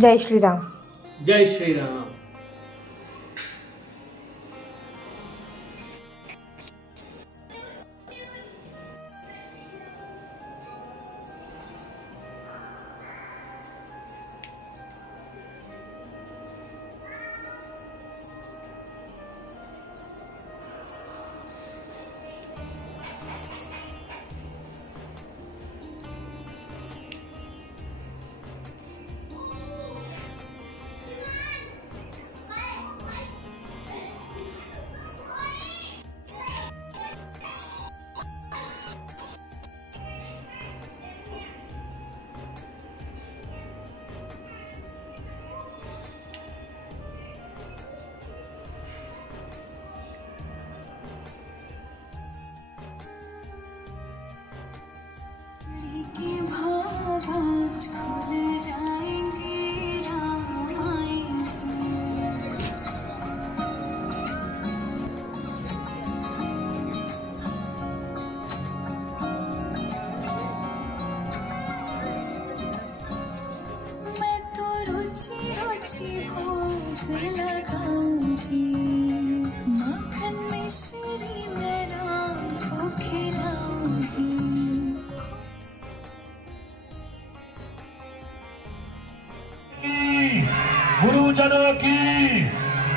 जय श्रीराम. जय श्रीराम. गुरुजनों की,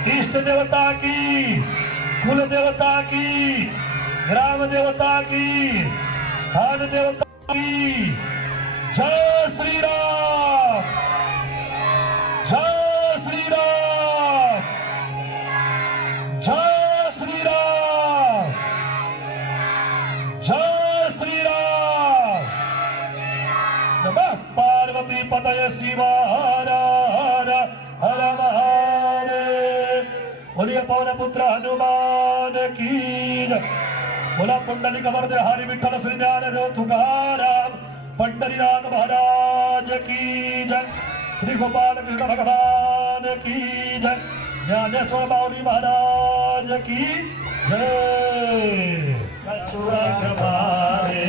इष्ट देवता की, कुल देवता की, ग्राम देवता की, स्थान देवता की जय श्री राम. जय श्री राम. जय श्री राम. जय श्री राम. नमः पार्वती पतये शिवा हर हर हर महादेव. बोलिए पवन पुत्र हनुमान की जय. बोला पुंडलिक वरदे हरि विठ्ठल श्री ज्ञानदेव तुकाराम पंढरीनाथ महाराज की जय. श्री गोपाल कृष्ण भगवान की जय. ज्ञानेश्वर बाउली महाराज की जय. कछुआ मारे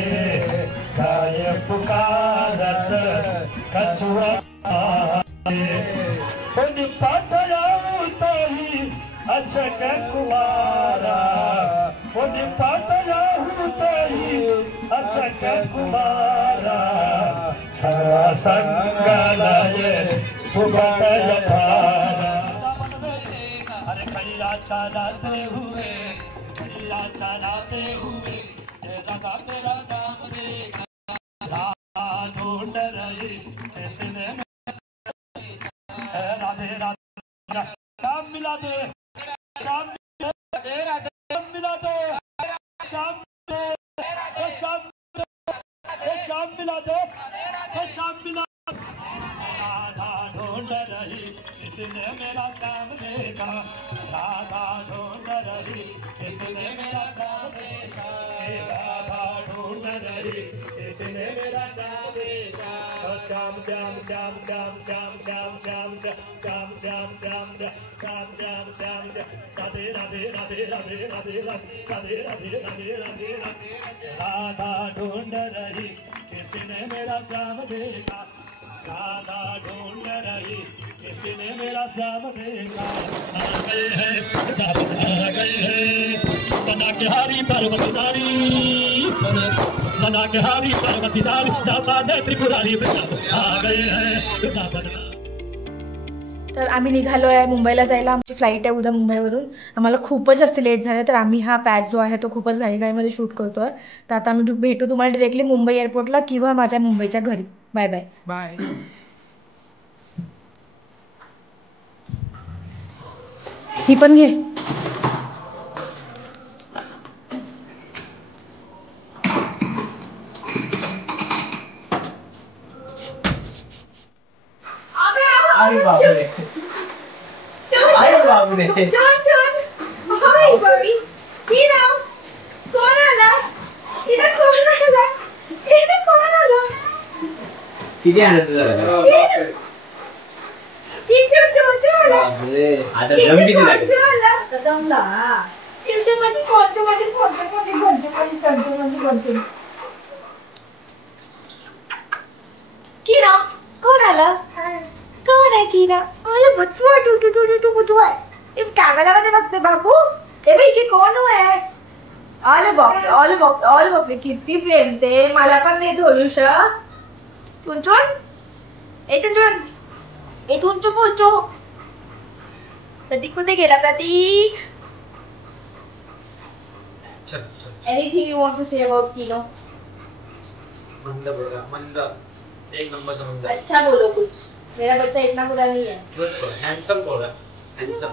गाय पुकारत कछुआ अचक कुमारा अचक कुमारा सरा संगलय सुगंधय भारा. अरे खैया चलाते हुए राधा तेरा नाम देखा ढूंढ रही किसने राधे राधे काम मिला दे. काम मिला दो. शाम मिला दो. शाम मिला. राधा ढूंढ रही किसने मेरा शाम देखा. राधा ढूंढ रही किसने मेरा शाम देखा. राधा ढूंढ रही किसने मेरा शाम देखा. श्याम श्याम श्याम श्याम श्याम श्याम श्याम श्याम श्याम श्याम श्याम श्याम श्याम राधे राधे राधे राधे राधे राधे राधे राधे राधे. राधा ढूंढ रही किसने मेरा श्याम देखा. राधा ढूंढ रही किसने मेरा श्याम देखा. आ गए हैं आ गए हैं बना के हारी पर्वतधारी. बना के हारी पर्वतधारी दामाने त्रिपुरारी आ गए हैं. तर आम्ही निघालो आहे मुंबईला जायला. आमची फ्लाईट आहे उद्या मुंबईवरून. आम्हाला खूपच जास्त लेट झालं तर आम्ही हा पॅच जो आहे तो खूपच घाईघाईमध्ये शूट करतो आहे. तर आता आम्ही भेटू तुम्हाला डिरेक्टली मुंबई एअरपोर्टला किंवा माझ्या मुंबईच्या घरी. Bye bye. बाय. ही पण घे. अरे बापरे. अरे बापरे. हाय बॉबी. ही नाव कोण आला. इथं कोण आला. इथं कोण आला. किती आनंद झाला. आता जम किती लागेल. की नाव कोण आलं. कोण आहे ना अरे बचवा टू टू टू टू बचवा इफ कॅमेरामध्ये बघते बाबू ए बाई की कोण आहे आले बापरे किती प्रेम ते मला पण नाही धोरुष चुनचुन ए चुनचुन ए चुनचु पोचो प्रतीक कुठे गेला प्रतीक चल चल anything you want to say about किलो मंद बोला मंद एक नंबर का मंद अच्छा बोलो कुछ मेरा बच्चा इतना बुरा नहीं है गुड हैंडसम बोला हैंडसम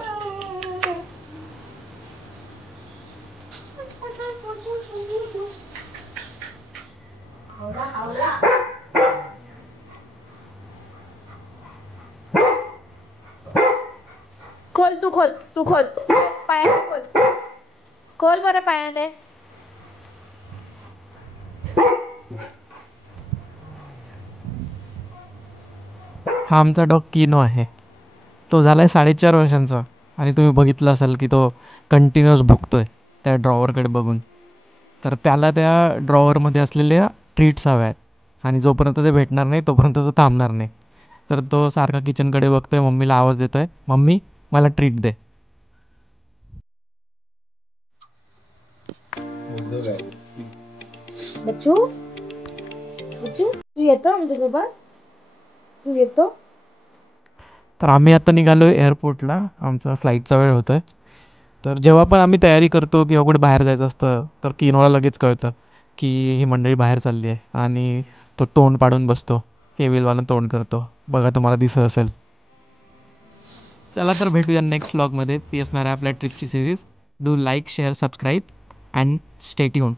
खोल तू खोल पायाने खोल बरं पायाने हा आमचा डॉग किनो आहे. तो झाला आहे 4.5 वर्षांचा आणि तुम्ही बघितलं असाल की तो कंटिन्युअस भुकतो आहे त्या ड्रॉवरकडे बघून. तर त्याला त्या ड्रॉवरमध्ये असलेल्या ट्रीट्स हव्या आहेत आणि जोपर्यंत ते भेटणार नाही तोपर्यंत तो थांबणार नाही. तर तो सारखा किचनकडे बघतो आहे, मम्मीला आवाज देतो आहे, मम्मी मला ट्रीट दे. बच्चू तू येतो आमच्यासोबत तू येतो तर आम्ही आता निघालो आहे एअरपोर्टला. आमचा फ्लाईटचा वेळ होतो आहे. तर जेव्हा पण आम्ही तयारी करतो किंवा कुठे बाहेर जायचं असतं तर किनोला लगेच कळतं की ही मंडळी बाहेर चालली आहे आणि तो तोंड पाडून बसतो, केबिलवाला तोंड करतो. बघा तुम्हाला दिसत असेल. चला तर भेटूया नेक्स्ट व्लॉगमध्ये. ती असणार आहे आपल्या ट्रिपची series. Do like share subscribe and stay tuned.